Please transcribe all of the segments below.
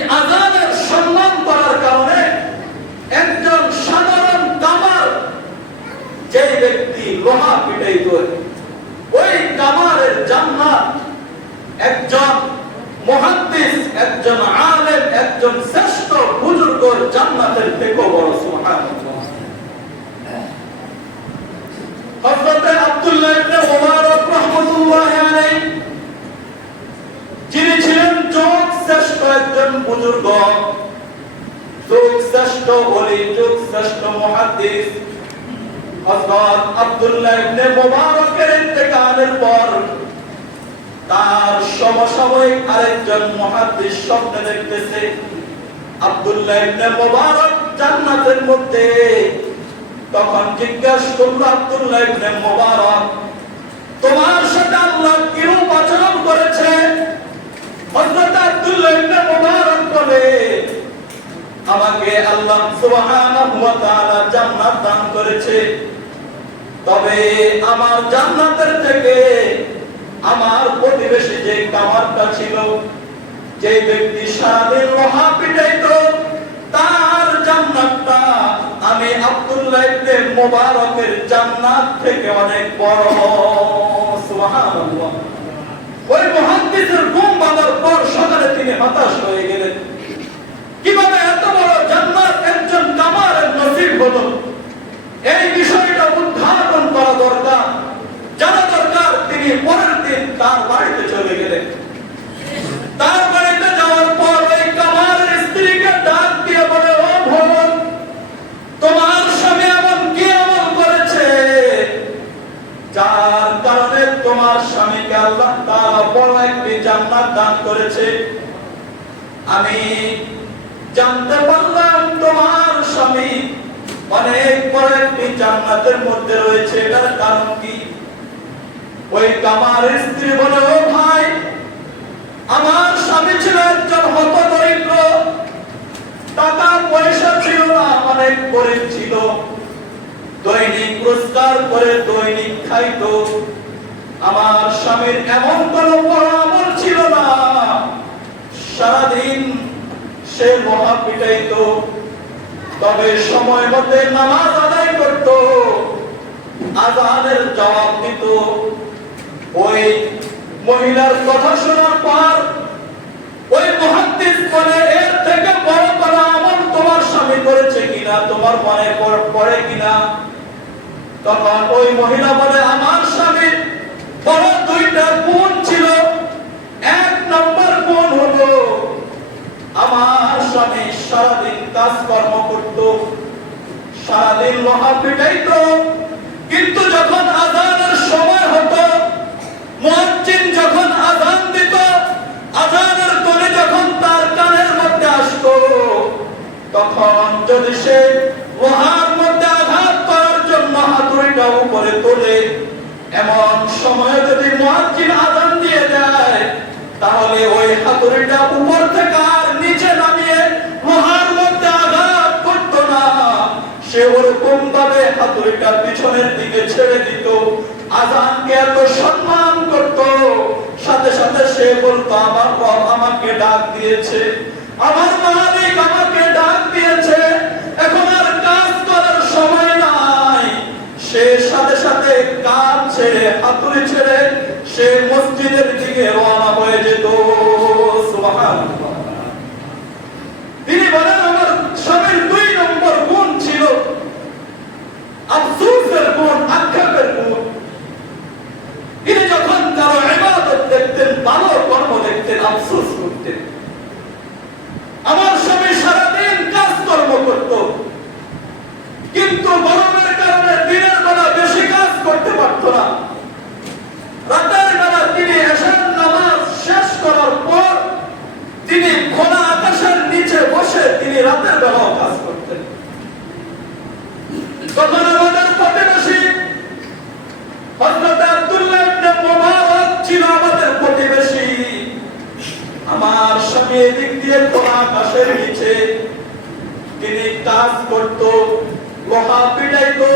যে আযানের সম্মান করার কারণে একজন সাধারণ কামার, যে ব্যক্তি লোহা পিটাইত, ওই কামারের জান্নাত একজন মুহাদ্দিস, একজন আলেম, একজন শ্রেষ্ঠ বুজুর্গর জান্নাতের থেকেও বড়। সুবহানাল্লাহ। হযরত আব্দুল্লাহ ইবনে মুবারক রাহমাতুল্লাহি আলাইহি, যিনি ছিলেন যোগ শ্রেষ্ঠ একজন বুজুর্গ, যোগ শ্রেষ্ঠ ওলি, যোগ শ্রেষ্ঠ মুহাদ্দিস, হযরত আব্দুল্লাহ ইবনে মুবারকের ইন্তেকালের পর তার সমসাময়িক আরেকজন মুহাদ্দিস স্বপ্নে দেখতেছে আব্দুল্লাহ ইবনে মুবারক জান্নাতের মধ্যে। তখন জিজ্ঞাসা করল আব্দুল্লাহ ইবনে মুবারক, তোমার সাথে আল্লাহ কি আচরণ করেছে? হযরত আব্দুল্লাহ ইবনে মুবারক বলে, আমাকে আল্লাহ সুবহানাহু ওয়া তাআলা জান্নাত দান করেছে, তবে আমার জান্নাতের থেকে আমার প্রতিবেশী যে কামারটা ছিল, যে ব্যক্তি সারাদিন লোহা পিটাইতো, তার জান্নাতটা আমি আব্দুল্লাহ ইবনে মুবারকের জান্নাত থেকে অনেক বড়। সুবহানাল্লাহ। ওই মুহাদ্দিসের ঘুম ভাঙার পর সকালে তিনি হতাশ হয়ে গেলেন, কিভাবে এত বড় জান্নাত একজন কামারের নসিব হলো? এই বিষয়টা উদ্ঘাটন করা দরকার, জানা দরকার। তিনি পরের দিন তার বাড়িতে চলে গেলেন। তার বাড়িতে যাওয়ার পর ওই কামারের স্ত্রীকে ডাক দিয়ে বলে, ও বোন, তোমার স্বামী এমন কি আমল করেছে যার কারণে তোমার স্বামীকে আল্লাহ তাআলা বড় একটি জান্নাত দান করেছে? আমি জানতে পারলাম তোমার স্বামী অনেক বড় একটি জান্নাতের মধ্যে রয়েছে, এটার কারণ কি? ওই কামারের স্ত্রী বলে, ও ভাই, আমার স্বামী ছিল একজন হতদরিদ্র, টাকা পয়সা ছিল না, অনেক গরিব ছিল, দৈনিক রোজগার করে দৈনিক খাইতো। আমার স্বামীর এমন কোনো বড় আমল ছিল না, সারাদিন সে লোহা পিটাইতো, তবে সময় মতো নামাজ আদায় করত, আযানের জবাব দিত। ওই মহিলার কথা শোনার পর ওই মুহাদ্দিস বলে, এর থেকে বড় কোনো আমল তোমার স্বামী করেছে কিনা, তোমার মনে পড়ে কিনা? তখন ওই মহিলা বলে, আমার স্বামীর বড় দুইটা গুণ ছিল। এক নম্বর গুণ হলো, আমার স্বামী সারাদিন কাজকর্ম করত, সারাদিন লোহা পিটাইতো, কিন্তু যখন আযানের সময় হতো, মুয়াজ্জিন যখন আযান দিত, আযানের ধ্বনি যখন তার কানের মধ্যে আসতো, তখন যদি সে লোহার মধ্যে আঘাত করার জন্য হাতুড়িটা উপরে তোলে, এমন সময় যদি মুয়াজ্জিন আযান দিয়ে দেয়, তাহলে ওই হাতুড়িটা উপর থেকে আর নিচে নামিয়ে লোহার মধ্যে আঘাত করত না, সে ওরকম ভাবে হাতুড়িটা পিছনের দিকে ছেড়ে দিত। আযানকে এত সম্মান করত, সাথে সাথে সে বলতো, আমার রব আমাকে ডাক দিয়েছে, আমার মালিক আমাকে ডাক দিয়েছে, এখন আর কাজ করার সময় নাই। সে সাথে সাথে কাজ ছেড়ে, হাতুড়ি ছেড়ে সে মসজিদের দিকে রওনা হয়ে যেত। সুবহানাল্লাহ। তিনি বলেন, আমার স্বামীর দুই নম্বর গুণ ছিল আফসোসের গুণ, আক্ষেপের গুণ। তিনি যখন কারো ইবাদত দেখতেন, ভালো কর্ম দেখতেন, আফসোস করতেন। আমার স্বামী সারাদিন কাজকর্ম করত, কিন্তু গরমের কারণে দিনের বেলা বেশি কাজ করতে পারত না। রাতের বেলা তিনি এশার নামাজ শেষ করার পর তিনি খোলা আকাশের নিচে বসে তিনি রাতের বেলাও কাজ করতেন। তখন আমাদের প্রতিবেশী হযরত আব্দুল্লাহ ইবনে মুবারক ছিল আমাদের প্রতিবেশী। আমার স্বামী এদিক দিয়ে খোলা আকাশের নিচে তিনি কাজ করত, লোহা পিটাইতো,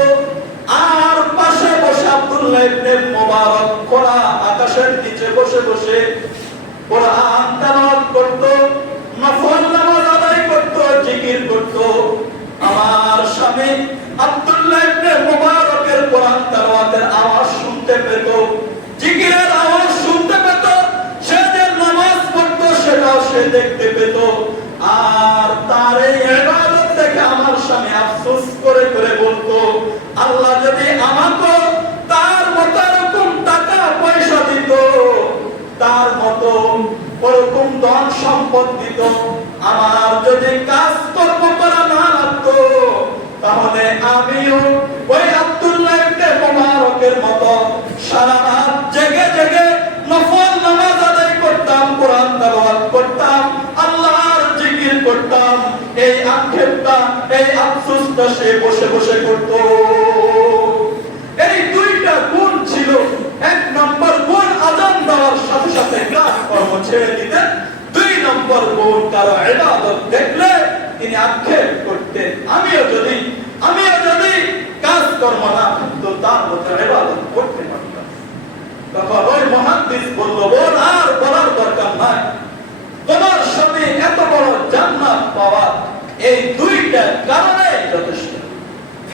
আর পাশে বসে আব্দুল্লাহ ইবনে মুবারক খোলা আকাশের নিচে বসে বসে কোরআন তেলাওয়াত করত, নফল দেখতে পেত, আর তার এই ইবাদত দেখে আমার স্বামী আফসোস করে করে বলতো, আল্লাহ যদি আমাকে তার মতো এরকম টাকা পয়সা দিত, তার মতো ওরকম ধন সম্পদ দিত, আমার যদি কাজ কর্ম করা না লাগতো, তাহলে আমিও ওই আব্দুল্লাহ ইবনে মুবারকের মতো সারা রাত জেগে জেগে নফল নামাজ আদায় করতাম, কোরআন তেলাওয়াত করতাম, আল্লাহর জিকির করতাম। এই আক্ষেপটা, এই আফসোসটা সে বসে বসে করত। এই দুইটা গুণ ছিল। এক নম্বর গুণ আযান দেওয়ার সাথে সাথে কাজ কর্ম ছেড়ে দিতেন। দুই নম্বর গুণ কারো ইবাদত দেখলে তিনি আক্ষেপ করতেন, আমিও যদি কাজ কর্ম না থাকতো তার মতো ইবাদত করতে পারতাম। তখন ওই মুহাদ্দিস বলল, বল আর বলার দরকার নাই, তোমার সাথে এত বড় জান্নাত পাওয়া এই দুইটা কারণে যথেষ্ট।